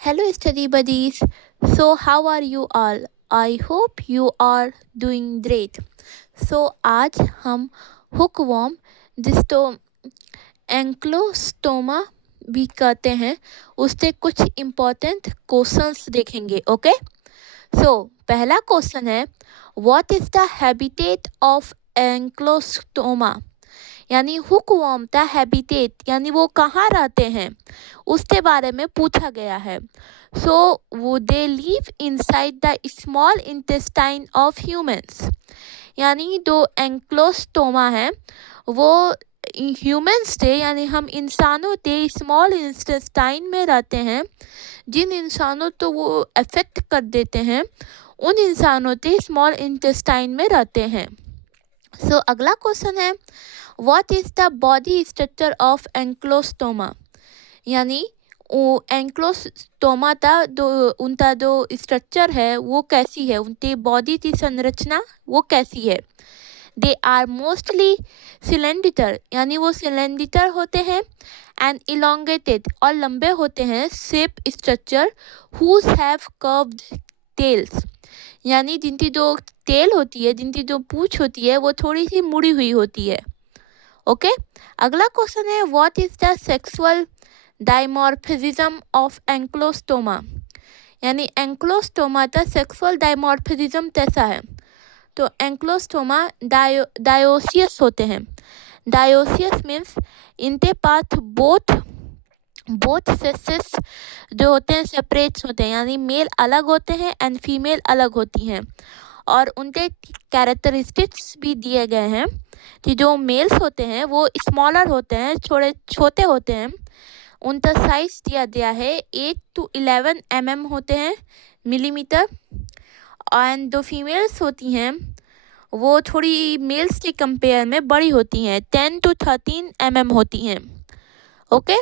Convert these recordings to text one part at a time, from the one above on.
Hello, study buddies. So, how are you all? I hope you are doing great. So, आज हम हुकवॉर्म जिसको एंक्लोस्टोमा भी कहते हैं उससे कुछ इम्पोर्टेंट क्वेश्चंस देखेंगे. ओके, सो पहला क्वेश्चन है, what is the habitat of Ancylostoma. यानी हुकवॉर्म का हैबिटेट यानी वो कहाँ रहते हैं उसके बारे में पूछा गया है. सो वो they live inside the small intestine of humans. यानी जो एंक्लोस्टोमा है वो ह्यूमंस थे यानी हम इंसानों के स्मॉल इंटेस्टाइन में रहते हैं. जिन इंसानों तो वो अफेक्ट कर देते हैं उन इंसानों के स्मॉल इंटेस्टाइन में रहते हैं. सो अगला क्वेश्चन है, what is the body structure of Ancylostoma. यानी एंक्लोस्टोमा का उनका जो स्ट्रक्चर है वो कैसी है, उनकी बॉडी की संरचना वो कैसी है. दे आर मोस्टली सिलेंडिटर यानी वो सिलेंडिटर होते हैं. एंड इलोंगेटेड और लंबे होते हैं. Shape structure whose have curved tails यानी जिनकी जो टेल होती है, जिनकी जो पूंछ होती है वो थोड़ी सी मुड़ी हुई होती है. ओके, अगला क्वेश्चन है, what is the sexual dimorphism of Ancylostoma. यानी एंक्लोस्टोमा का सेक्सुअल डायमॉर्फिज्म कैसा है. तो एंक्लोस्टोमा डायोसियस होते हैं. डायोसियस मीन्स इनके पास बोथ सेक्सेस जो होते हैं सेपरेट होते हैं यानी मेल अलग होते हैं एंड फीमेल अलग होती हैं. और उनके कैरेक्टरिस्टिक्स भी दिए गए हैं कि जो मेल्स होते हैं वो स्मॉलर होते हैं, छोटे होते हैं. उनका साइज दिया गया है 8 to 11 mm होते हैं मिलीमीटर. एंड जो फीमेल्स होती हैं वो थोड़ी मेल्स के कंपेयर में बड़ी होती हैं, 10 to 13 mm होती हैं. ओके,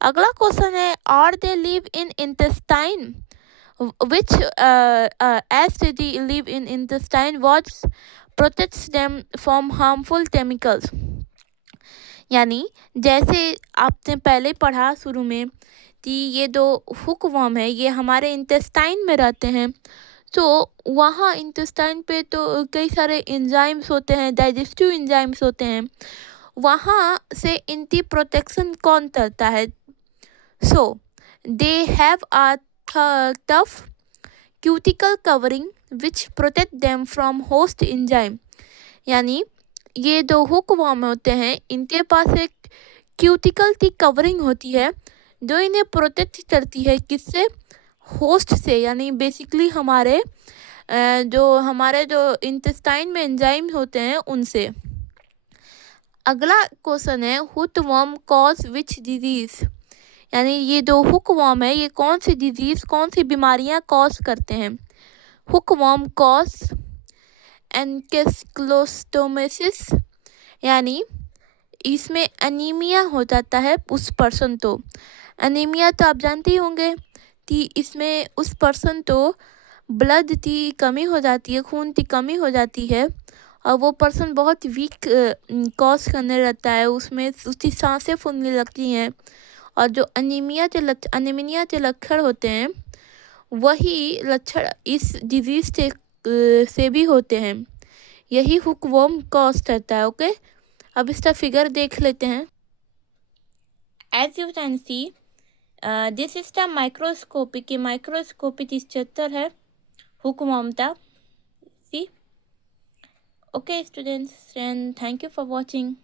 अगला क्वेश्चन है, are they live in intestine which as they live in intestine what protects them from harmful chemicals. यानी जैसे आपने पहले पढ़ा शुरू में कि ये जो हुकवॉर्म है ये हमारे इंटेस्टाइन में रहते हैं. तो वहाँ इंटेस्टाइन पे तो कई सारे एंजाइम्स होते हैं, डाइजेस्टिव एंजाइम्स होते हैं. वहाँ से इनकी प्रोटेक्शन कौन करता है. So they have a tough cuticle covering which protect them from host enzyme. यानी ये जो हुकवॉर्म होते हैं इनके पास एक क्यूटिकल की कवरिंग होती है जो इन्हें प्रोटेक्ट करती है किससे, होस्ट से. यानी बेसिकली हमारे जो इंटेस्टाइन में एंजाइम होते हैं उनसे. अगला क्वेश्चन है, हुकवॉर्म कॉज विच डिजीज. यानी ये जो हुकवॉर्म है ये कौन सी डिजीज कौन सी बीमारियां कॉज करते हैं. हुकवॉर्म कॉज एंकेस्क्लोस्टोमेसिस यानी इसमें अनीमिया हो जाता है उस पर्सन तो. अनीमिया तो आप जानते ही होंगे कि इसमें उस पर्सन तो ब्लड की कमी हो जाती है, खून की कमी हो जाती है और वो पर्सन बहुत वीक कॉज करने लगता है. उसमें उसकी सांसें फूलने लगती हैं और जो अनीमिया के लक्षण होते हैं वही लक्षण इस डिजीज से भी होते हैं. यही हुकवॉर्म कॉज करता है. ओके, अब इसका फिगर देख लेते हैं. As you can see this is the microscopic structure है हुकवॉर्म का. See. Okay students, and thank you for watching.